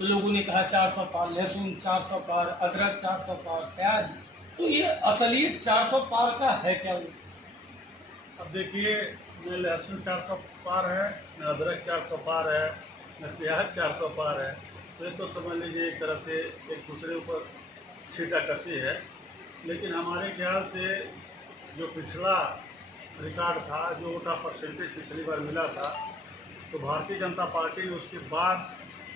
तो लोगों ने कहा 400 पार लहसुन, 400 पार अदरक, 400 पार प्याज। तो ये असलियत 400 पार का है क्या? अब देखिए, न लहसुन 400 पार है, न अदरक 400 पार है, न प्याज 400 पार है। तो ये तो समझ लीजिए एक तरह से एक दूसरे ऊपर छीटाकशी है। लेकिन हमारे ख्याल से जो पिछला रिकॉर्ड था, जो वोटा परसेंटेज पिछली बार मिला था, तो भारतीय जनता पार्टी ने उसके बाद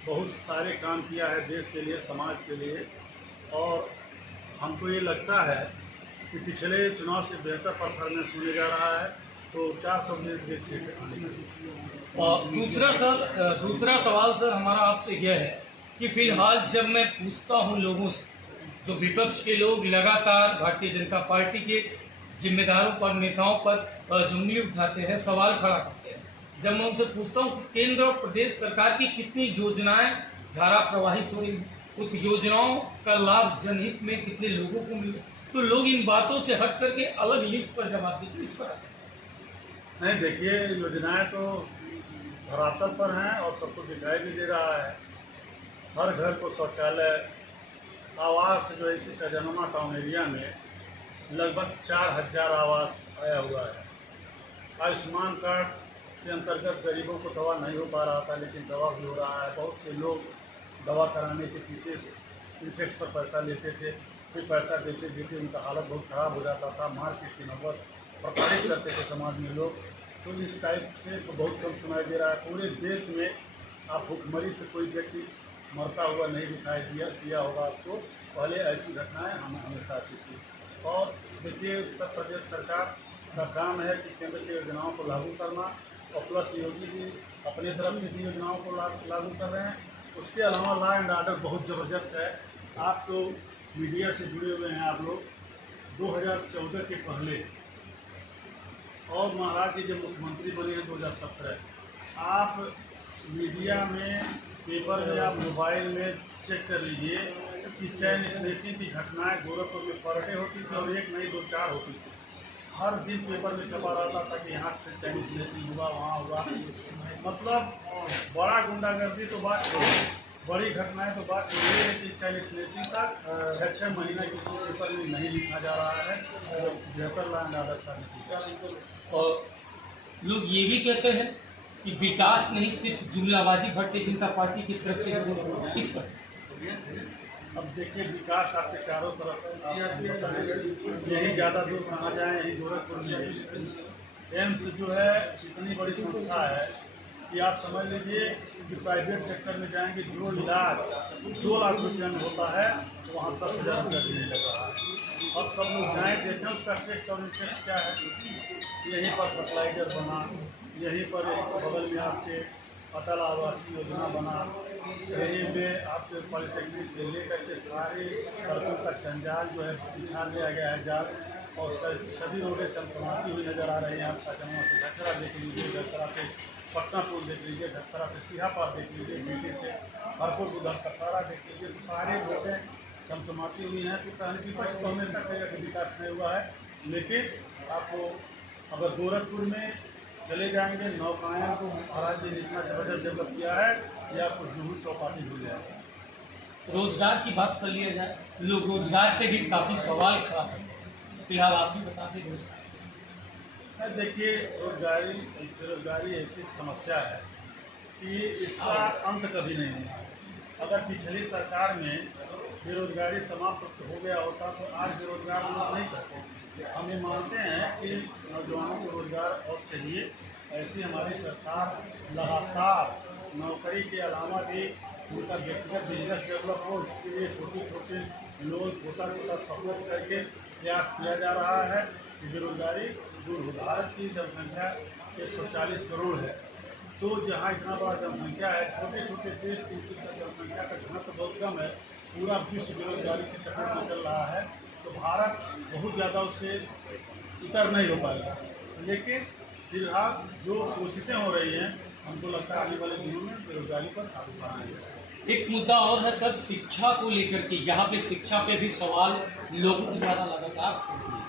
बहुत सारे काम किया है देश के लिए, समाज के लिए। और हमको ये लगता है कि पिछले चुनाव से बेहतर परफॉर्मेंस होने जा रहा है। तो 400 में की सीट आने की। और दूसरा सवाल सर हमारा आपसे यह है कि फिलहाल जब मैं पूछता हूं लोगों से, जो विपक्ष के लोग लगातार भारतीय जनता पार्टी के जिम्मेदारों पर, नेताओं पर जुमली उठाते हैं, सवाल खड़ा करते हैं, जब मैं उनसे पूछता हूं कि केंद्र और प्रदेश सरकार की कितनी योजनाएं धारा प्रवाहित हो रही, उस योजनाओं का लाभ जनहित में कितने लोगों को मिले, तो लोग इन बातों से हट करके अलग लिख पर जवाब देते। इस पर नहीं, देखिए, योजनाएं तो धरातल पर हैं और सबको दिखाई भी दे रहा है। हर घर को शौचालय, आवास जो है इसी सजनमा टाउन एरिया में लगभग 4000 आवास आया हुआ है। आयुष्मान कार्ड के अंतर्गत गरीबों को दवा नहीं हो पा रहा था, लेकिन दवा भी हो रहा है। बहुत से लोग दवा कराने के पीछे इंटरेस्ट पर पैसा लेते थे, फिर पैसा देते देते उनका हालत बहुत ख़राब हो जाता था, मारपीट की नौबत, प्रताड़ित करते थे समाज में लोग। तो इस टाइप से तो बहुत कम सुनाई दे रहा है। पूरे देश में आप भुखमरी से कोई व्यक्ति मरता हुआ नहीं दिखाई दिया होगा आपको। पहले ऐसी घटनाएं हम हमेशा आती थी। और देखिए, उत्तर प्रदेश सरकार का काम है कि केंद्र की योजनाओं को लागू करना, और प्लस योगी जी अपने तरफ से भी योजनाओं को लागू कर रहे हैं। उसके अलावा लॉ एंड ऑर्डर बहुत ज़बरदस्त है। आप तो मीडिया से जुड़े हुए हैं आप लोग। 2014 के पहले और महाराज जी जब मुख्यमंत्री बने हैं 2017, आप मीडिया में, पेपर में, आप मोबाइल में चेक कर लीजिए कि चैन स्नैचिंग की घटनाएं गोरखपुर में पर डे होती थी, और एक नहीं 2-4 होती थी। हर दिन पेपर में छपा रहता था कि यहाँ से चैन स्नैचिंग हुआ, वहाँ हुआ। मतलब बड़ा गुंडागर्दी तो बात छोड़िए, बड़ी घटनाएं तो बात छोड़िए, लेकिन चैन स्नैचिंग का 6-6 महीना किसी पेपर में नहीं लिखा जा रहा है। बेहतर लॉ एंड ऑर्डर का नतीजा। और लोग ये भी कहते हैं कि विकास नहीं, सिर्फ जुमलाबाजी भारतीय जनता पार्टी की तरफ से। इस पर अब देखिए, विकास आपके चारों तरफ है। यही ज़्यादा दूर कहाँ जाएँ, यही गोरखपुर में एम्स जो है इतनी बड़ी संस्था है कि आप समझ लीजिए कि प्राइवेट सेक्टर में जाएंगे 2 लाख रुपया में होता है, तो वहाँ 10,000 रुपया देने लग रहा है। अब सब लोग जाएँ, देखें उसका टेस्ट और इंटरेस्ट क्या है। यहीं पर फर्टिलाइजर बना, यहीं पर बगल में आपके अटल आवासीय योजना बना, यहीं में आपके पॉलिटेक्निक से लेकर के सारे सड़कों का जंजाल जो है बिछा दिया गया है जाल, और सभी रोडें चमचमाती हुई नज़र आ रही हैं। आप कचमा से ढक्करा देख लीजिए, ढक्करा से पटनापुर देख लीजिए, ढक्करा से सिहापार देख लीजिए, बेटी से हरपुर उधर कसारा देख लीजिए, सारे रोडें चमचमाती हुई हैं। तो कहने की विपक्ष तो हमेशा कहेगा कि विकास नहीं हुआ है, लेकिन आपको अगर गोरखपुर में चले जाएंगे, नौकायन को महाराज जी ने इतना जबरदस्त डेवलप किया है कि आपको जुहू चौपाटी हो जाएगा। रोजगार की बात कर लिया जाए, लोग रोजगार पे भी काफी सवाल खड़ा करते हैं। फिलहाल आप भी बता दें रोजगार। देखिए, बेरोजगारी ऐसी समस्या है कि इसका अंत कभी नहीं है। अगर पिछली सरकार में बेरोजगारी समाप्त हो गया होता तो आज बेरोजगार लोग नहीं करते। हम ये मानते हैं कि नौजवानों को रोजगार और चाहिए। ऐसी हमारी सरकार लगातार नौकरी के अलावा भी उनका व्यक्तिगत बिजनेस डेवलप हो, इसके लिए छोटे छोटे लोन, छोटा सपोर्ट करके प्रयास किया जा रहा है कि बेरोजगारी दूर हो। भारत की जनसंख्या 140 करोड़ है, तो जहाँ इतना बड़ा जनसंख्या है, छोटे छोटे देश की जनसंख्या का घनत्व बहुत कम है। पूरा विश्व बेरोजगारी के चक्कर में चल रहा है, तो भारत बहुत ज़्यादा उससे उतर नहीं हो पाएगा। लेकिन फिलहाल जो कोशिशें हो रही हैं, हमको लगता है आने वाले दिनों में बेरोजगारी पर काबू पाना है। एक मुद्दा और है सर, शिक्षा को लेकर के। यहाँ पे शिक्षा पे भी सवाल लोगों के द्वारा लगातार उठ रही है।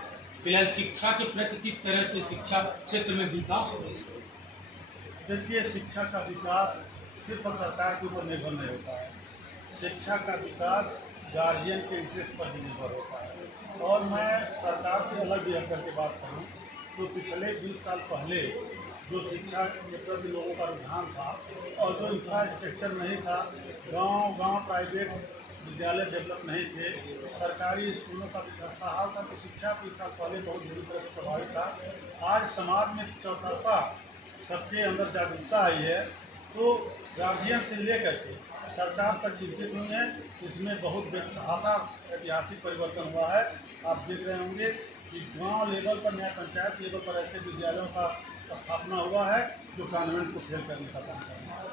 फिलहाल शिक्षा के प्रति किस तरह से शिक्षा क्षेत्र में विकास हो रही है? देखिए, शिक्षा का विकास सिर्फ सरकार के ऊपर निर्भर नहीं होता है। शिक्षा का विकास गार्जियन के इंटरेस्ट पर ही निर्भर होता है। और मैं सरकार से अलग भी करके बात करूँ तो पिछले 20 साल पहले जो शिक्षा के प्रति लोगों का रुझान था और जो इंफ्रास्ट्रक्चर नहीं था, गांव प्राइवेट विद्यालय डेवलप नहीं थे, सरकारी स्कूलों का व्यवस्था हाल था, तो शिक्षा 20 साल पहले बहुत बुरी तरह से प्रभावित था। आज समाज में चौतरफा सबके अंदर जागरूकता आई है, तो गार्जियन से लेकर के सरकार तक चिंतित हुई है। इसमें बहुत बेतहासा ऐतिहासिक परिवर्तन हुआ है। आप देख रहे होंगे कि गांव लेवल पर या पंचायत लेवल पर ऐसे विद्यालयों का स्थापना हुआ है जो कॉन्वेंट को फेल करने का काम कर रहा है।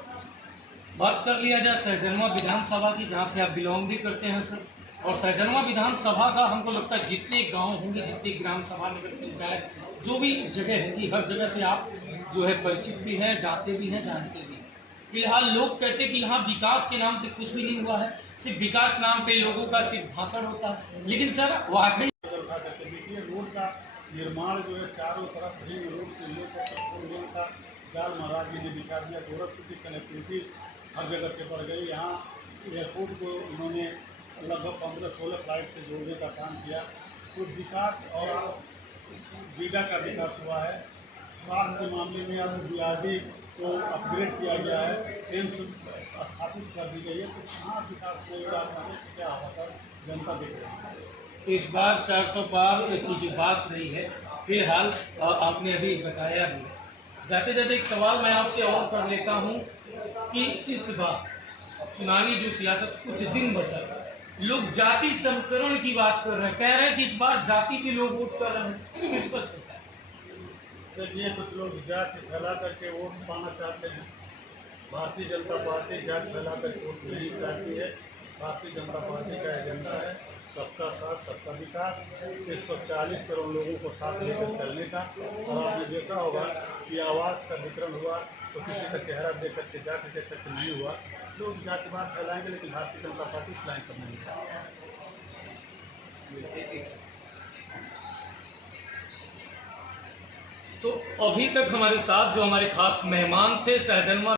बात कर लिया जाए सहजनवा विधानसभा की, जहाँ से आप बिलोंग भी करते हैं सर, और सहजनवा विधानसभा का हमको लगता है जितने गांव होंगे, जितनी ग्राम सभा, नगर पंचायत, जो भी जगह होगी, हर जगह से आप जो है परिचित भी हैं, जाते भी हैं, जानते भी हैं। फिलहाल लोग कहते हैं कि यहाँ विकास के नाम पे कुछ भी नहीं हुआ है, सिर्फ विकास नाम पे लोगों का सिर्फ भाषण होता है। लेकिन सर वाकई देखिए, रोड का निर्माण जो है चारों तरफ रिंग रोड के लिए का जाल महाराज जी ने बिछा दिया। गोरखपुर की कनेक्टिविटी हर जगह से बढ़ गई। यहाँ एयरपोर्ट को उन्होंने लगभग 15-16 फ्लाइट से जोड़ने का काम किया। तो विकास और गीगा का विकास हुआ है। स्वास्थ्य के मामले में अब BRD को अपग्रेड किया गया है, एम्स स्थापित कर दी गई है। तो कहाँ विकास होगा, से क्या होगा, जनता देख रही है। तो इस बार 400 पार की जो बात रही है, फिलहाल आपने अभी बताया भी है। जाते जाते एक सवाल मैं आपसे और कर लेता हूँ कि इस बार चुनावी जो सियासत कुछ दिन बचा, लोग जाति समीकरण की बात कर रहे हैं, कह रहे हैं कि इस बार जाति के लोग वोट कर रहे हैं, किस पर सकता है? देखिए, कुछ लोग जाति फैला करके वोट पाना चाहते हैं। भारतीय जनता पार्टी जाति फैला करके वोट नहीं चाहती है। भारतीय जनता पार्टी का एजेंडा है सबका साथ सबका विकास, 140 करोड़ लोगों को साथ लेकर चलने का। और आपने देखा होगा कि आवास का वितरण हुआ तो किसी का चेहरा देख करके जाति देख करके नहीं हुआ। लोग जातिवाद फैलाएंगे, लेकिन भारतीय जनता पार्टी इस लाइन पर नहीं है। तो अभी तक हमारे साथ जो हमारे खास मेहमान थे सहजनवा